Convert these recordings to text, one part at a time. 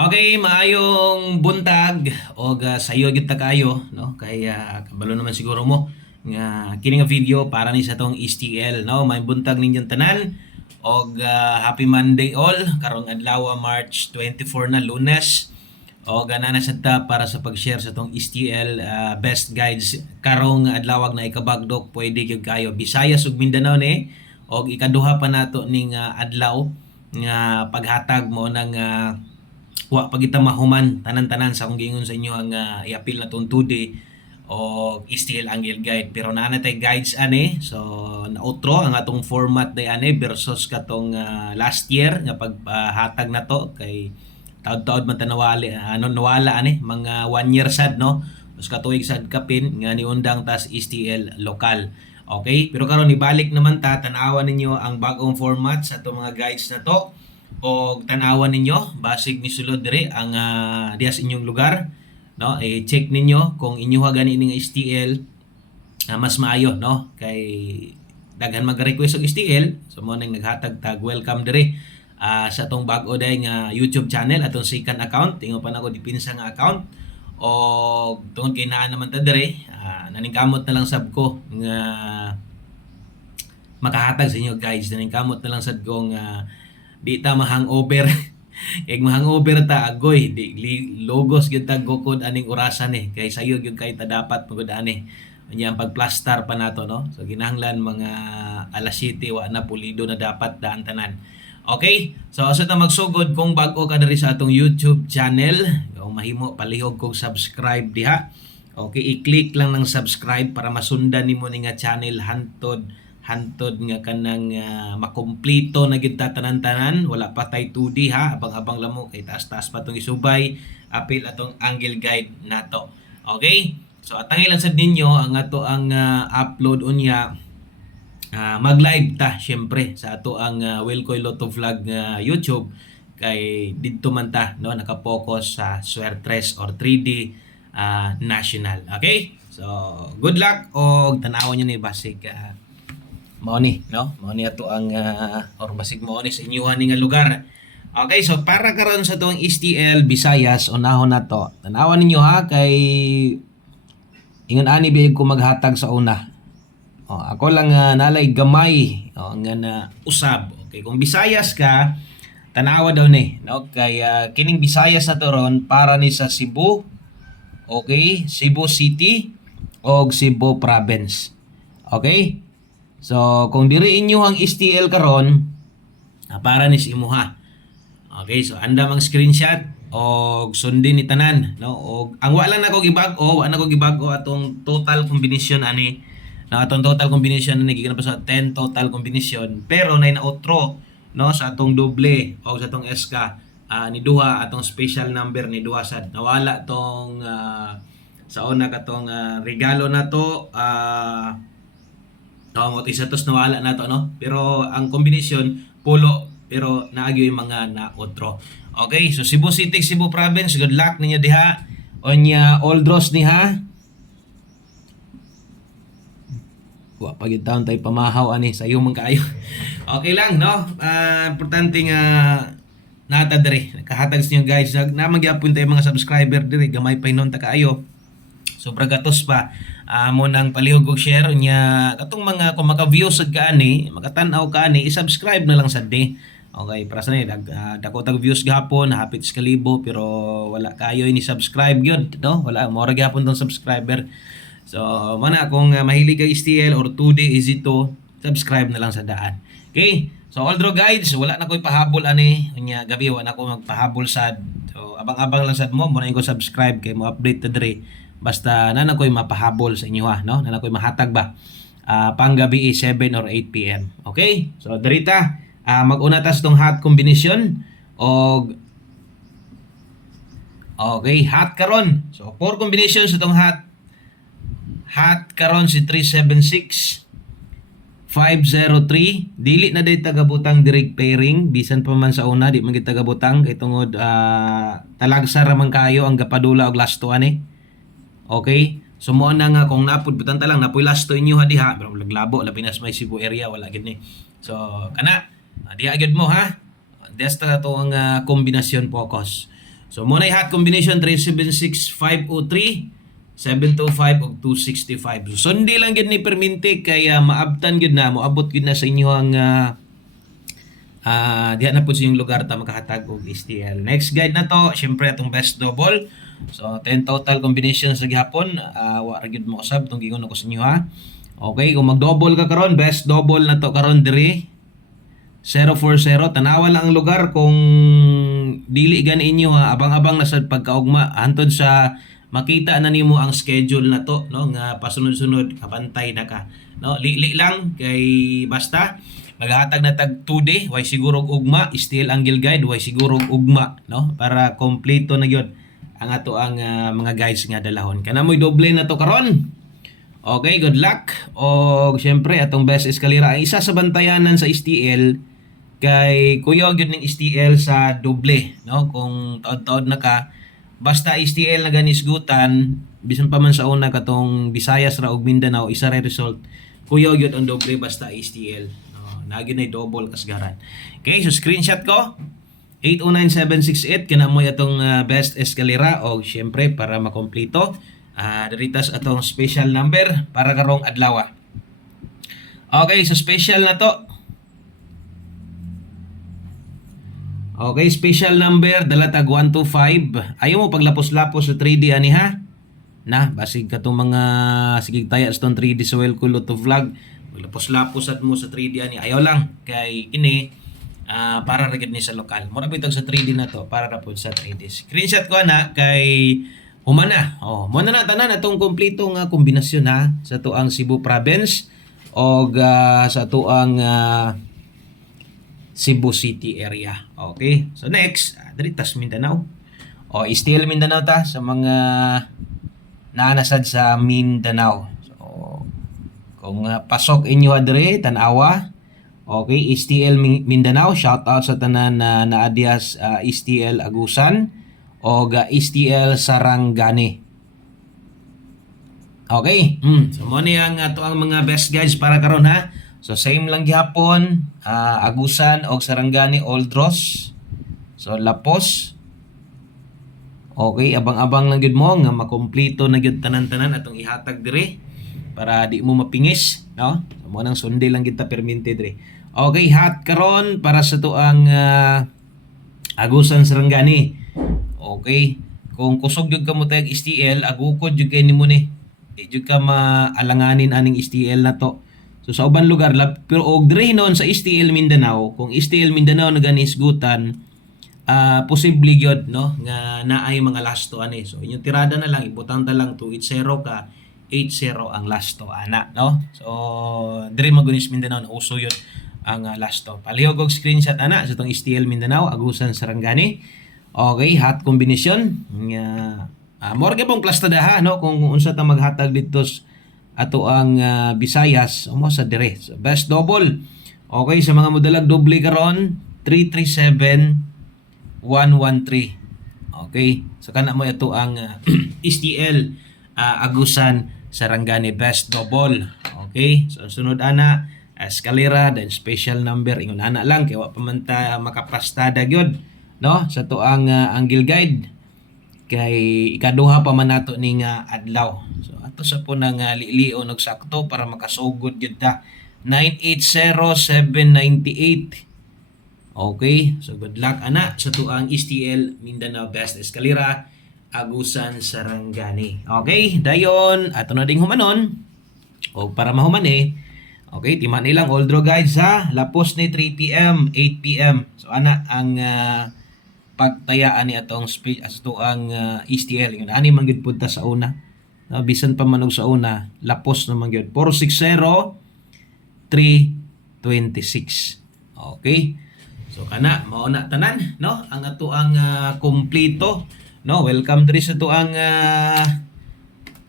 Okay, maayong buntag o sayo gyud ta kayo no kay kabalo naman siguro mo nga kini nga video para ni sa tong STL no may buntag ninyong tanan og happy Monday all karong adlaw March 24 na Lunes o ganana sa ta para sa pag-share sa tong STL best guides karong adlaw na ikabagdok pwede gyud kayo Visayas ug Mindanao ni og ikaduha pa nato ning adlaw nga paghatag mo ng wa pagita mahuman tanan-tanan sa kung gingon sa inyo ang i-appeal na tong 2D o STL Angle Guide pero naa tay guides ani so na-outro ang atong format day ani versus katong last year nga paghatag na to kay taud-taud man tanawali nawala ani mga 1 year sad no us katuig sad kapin nga niundang tas STL lokal. Okay, pero karon ibalik naman ta tan-awan ninyo ang bagong format sa atong mga guides na to o tanawan ninyo basig misulod dire ang diha sa inyong lugar no check ninyo kung inyo gani ning STL mas maayo no kay daghan mag-request og STL so mo nang naghatag tag welcome dire sa tong bag-o day nga YouTube channel atong second account tingo pa nako dipinsa nga account o tungod kay naa naman ta dire naningkamot na lang sab ko nga makahatag sa inyo guys naningkamot na lang sad ko nga di ta ma-hangover kay ma-hangover ta agoy di logos gyud ta gukod aning orasan kay sayo gyud kay ta dapat pagud ani unya ang pagplastar pa nato no so ginahanglan mga alas 7 wa na pulido na dapat daan tanan. Okay, so asa ta magsugod kung bag-o ka diri sa atong YouTube channel kung mahimo palihog kog subscribe diha. Okay, i-click lang ng subscribe para masundan nimo ni nga channel hantod nga kanang makumpleto na gid tanan-tanan wala pa tay 2D ha abang-abang lamo kay taas-taas pa tong isubay apil atong angle guide nato. Okay, so atangay lang sad ninyo ang ato ang upload unya mag-live ta syempre sa ato ang Wilcoy Lotto Vlog YouTube kay didto man ta no naka-focus sa Swertres or 3D national. Okay, so good luck og tan-awon niyo ni basig mao ni no mao ni ato ang or basig mao ni sa inyo nga lugar. Okay, so para karon sa tong STL Visayas unahon na to tan-awan ninyo ha kay ingon ani biyag ko maghatag sa una ako lang nalay gamay nga na usab. Okay, kung Visayas ka tan-awa daw ni no kay kining Visayas na to ron para ni sa Cebu, okay, Cebu City og Cebu Province. Okay, so kung diri inyo ang STL karon para ni sa imuha. Okay, so anda mang screenshot og sundin ni tanan no og ang wala na ko gibag-o atong total combination ani na atong total combination ani gikan pa sa 10 total combination pero nay na outro no sa atong doble o sa atong SK ni duha atong special number ni duha sad nawala tong sa una katong regalo na to mo isa tos nawala na to no pero ang combination pulo pero naagyo yung mga na outro. Okay, so Cebu City, Cebu Province, good luck ninyo diha onya all draws ni ha wa pagid taon tay pamahaw ani sa iyo man kaayo. Okay lang no importante nga nata dire nakahatag sa inyo guys naman gyapon tay mga subscriber dire gamay pa hinon ta kaayo sobra gatos pa mo nang palihog og share nya katong mga kung maka-views sad ka ani makatan-aw ka ani i-subscribe na lang sad ni. Okay, para sa ni dako tag views gahapon hapit sa kalibo pero wala kayo ni subscribe gyud no wala mo ra gihapon tong subscriber. So mana kung mahilig ka STL or 2D easy to subscribe na lang sa daan. Okay, so all draw guides wala na koy pahabol ani unya gabi wala na ko magpahabol sad so abang-abang lang sad mo na ko subscribe kay mo update ta dire basta na koy mapahabol sa inyo ha no na koy mahatag ba panggabi 7 or 8 PM. Okay, so dirita mag-una tas tong hot combination og okay hot karon so 4 combinations sa tong hot karon si 376 503 dili na day tagabutang direct pairing bisan pa man sa una di man gid tagabutang kay tungod talagsa ra man kayo ang gapadula og last two ani. Okay, so mo na nga kung napud butang ta lang napoy last two inyo ha diha pero laglabo labi na sa may Cebu area wala gid ni so kana diha gyud mo ha desta to ang kombinasyon focus. So mo na hot combination 376 503 725 ug 265. So sundi lang gid ni perminti kaya maabtan gid na moabot gid na sa inyo ang diha na po sa inyong lugar ta makahatag og STL. Next guide na to, syempre atong best double. So 10 total combinations sa gihapon. Wa ra gyud mo usab tong gingon ko sa inyo ha. Okay, kung mag-double ka karon, best double na to karon diri. 040 tanawa lang ang lugar kung dili gani inyo ha, abang-abang na sa pagkaugma hantod sa makita na nimo ang schedule na to no nga pasunod-sunod kapantay na ka no li lang kay basta maghatag na tag 2 day way siguro ugma still angle guide way siguro ugma no para kompleto na gyud ang ato ang mga guides nga dalahon kana moy doble na to karon. Okay, good luck. O syempre atong best eskalera ang isa sa bantayanan sa STL kay kuyo gyud ning STL sa doble no kung taod-taod na ka basta STL na ganisgutan bisan pa man sa una katong Visayas ra ug Mindanao isa ra result kuyo gyud ang doble basta STL no nagi na double kasgaran. Okay, so screenshot ko 809768 kana mo atong best eskalera o syempre para makompleto diritas atong special number para karong adlaw. Okay, so special na to. Okay, special number dalatag 125. Ayaw mo paglapos-lapos sa 3D ani ha. Na basig katong mga sige taya sa 3D sa well kulo to vlog. Paglapos-lapos at mo sa 3D ani ayaw lang kay ini para ra gid ni sa lokal. Mura bitag sa 3D na to para ra pud sa 3D. Screenshot ko na kay humana. Oh, mo na tanan atong kompleto nga kombinasyon ha sa tuang Cebu province og sa tuang Cebu City area. Okay. So next, diritas Mindanao. O still Mindanao ta sa mga naanasad sa Mindanao. So kung pasok inyo adre tan-awa. Okay, STL Mindanao, shout out sa tanan na naadias STL Agusan o STL Sarangani. Okay. So mo ni ang ato ang mga best guys para karon ha. So same lang gihapon, Agusan o Sarangani Old Ross. So Lapos. Okay, abang-abang lang gyud mo nga makompleto na gyud tanan-tanan atong ihatag dire para di mo mapingis, no? So mo nang sundi lang kita perminted dire. Okay, hot karon para sa tuang Agusan Sarangani. Okay, kung kusog jud ka mo tag STL, agukod jud kay nimo ni. Di jud ka maalanganin aning STL na to. So sa ubang lugar pero og dire noon sa STL Mindanao, kung STL Mindanao naganisgutan, posible gyud no nga naay mga lasto ani. So inyong tirada na lang ibutang ta lang 280 ka 80 ang lasto ana no. So dire magunis Mindanao na uso yun ang lasto. Palihog og screenshot ana sa tong STL Mindanao, Agusan Sarangani. Okay, hot combination. More gyud plastada ha no kung unsa ta maghatag dito ato ang Visayas mo sa dire. So, best double. Okay, sa mga modalag doble karon 337 113. Okay, so kana mo ito ang STL Agusan Sarangani best double. Okay, so sunod ana eskalera then special number ingon ana lang kay wa pa man ta makapastada gyud no sa to ang angle guide kay ikaduha pa man nato ning adlaw. So ato sa po nang lilion og sakto para makasugod gyud ta 980798. Okay, so good luck ana sa tuang STL Mindanao best eskalera Agusan Sarangani. Okay, dayon ato na ding humanon o para mahuman okay, timan nilang Oldro guides ha. Lapos ni 3 PM, 8 PM. So ana ang pagtayaan ni atong speech as to ang STL yun. Ani man gyud punta sa una. No, bisan pa man og sa una, lapos naman gyud. 460 326. Okay. So kana mao na tanan no ang ato ang kompleto no. Welcome diri sa to ang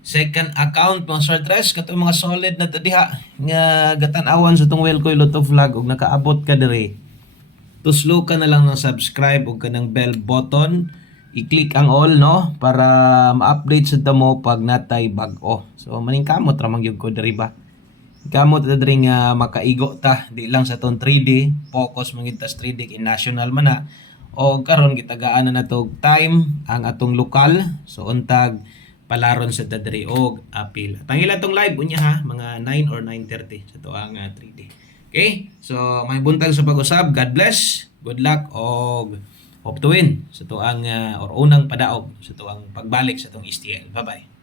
second account mga sortres kato mga solid na diha nga gatan-awan sa tong Welkoy Lotto Vlog ug nakaabot ka diri. Tuslo ka na lang ng subscribe ug kanang bell button. I-click ang all no para ma-update sa mo pag natay bag-o. So maning kamot ra man gyud ko diri ba. Kamot ta diri nga makaigo ta di lang sa ton 3D, focus man gyud ta sa 3D kay national man na O karon gitagaan na natog time ang atong lokal. So untag palaron sa dadri og apil. Tangila tong live unya ha, mga 9 or 9:30 sa tuang 3D. Okay? So may buntag sa pag-usab. God bless. Good luck og hope to win sa tuang or unang padaog sa tuang pagbalik sa tuang STL. Bye-bye.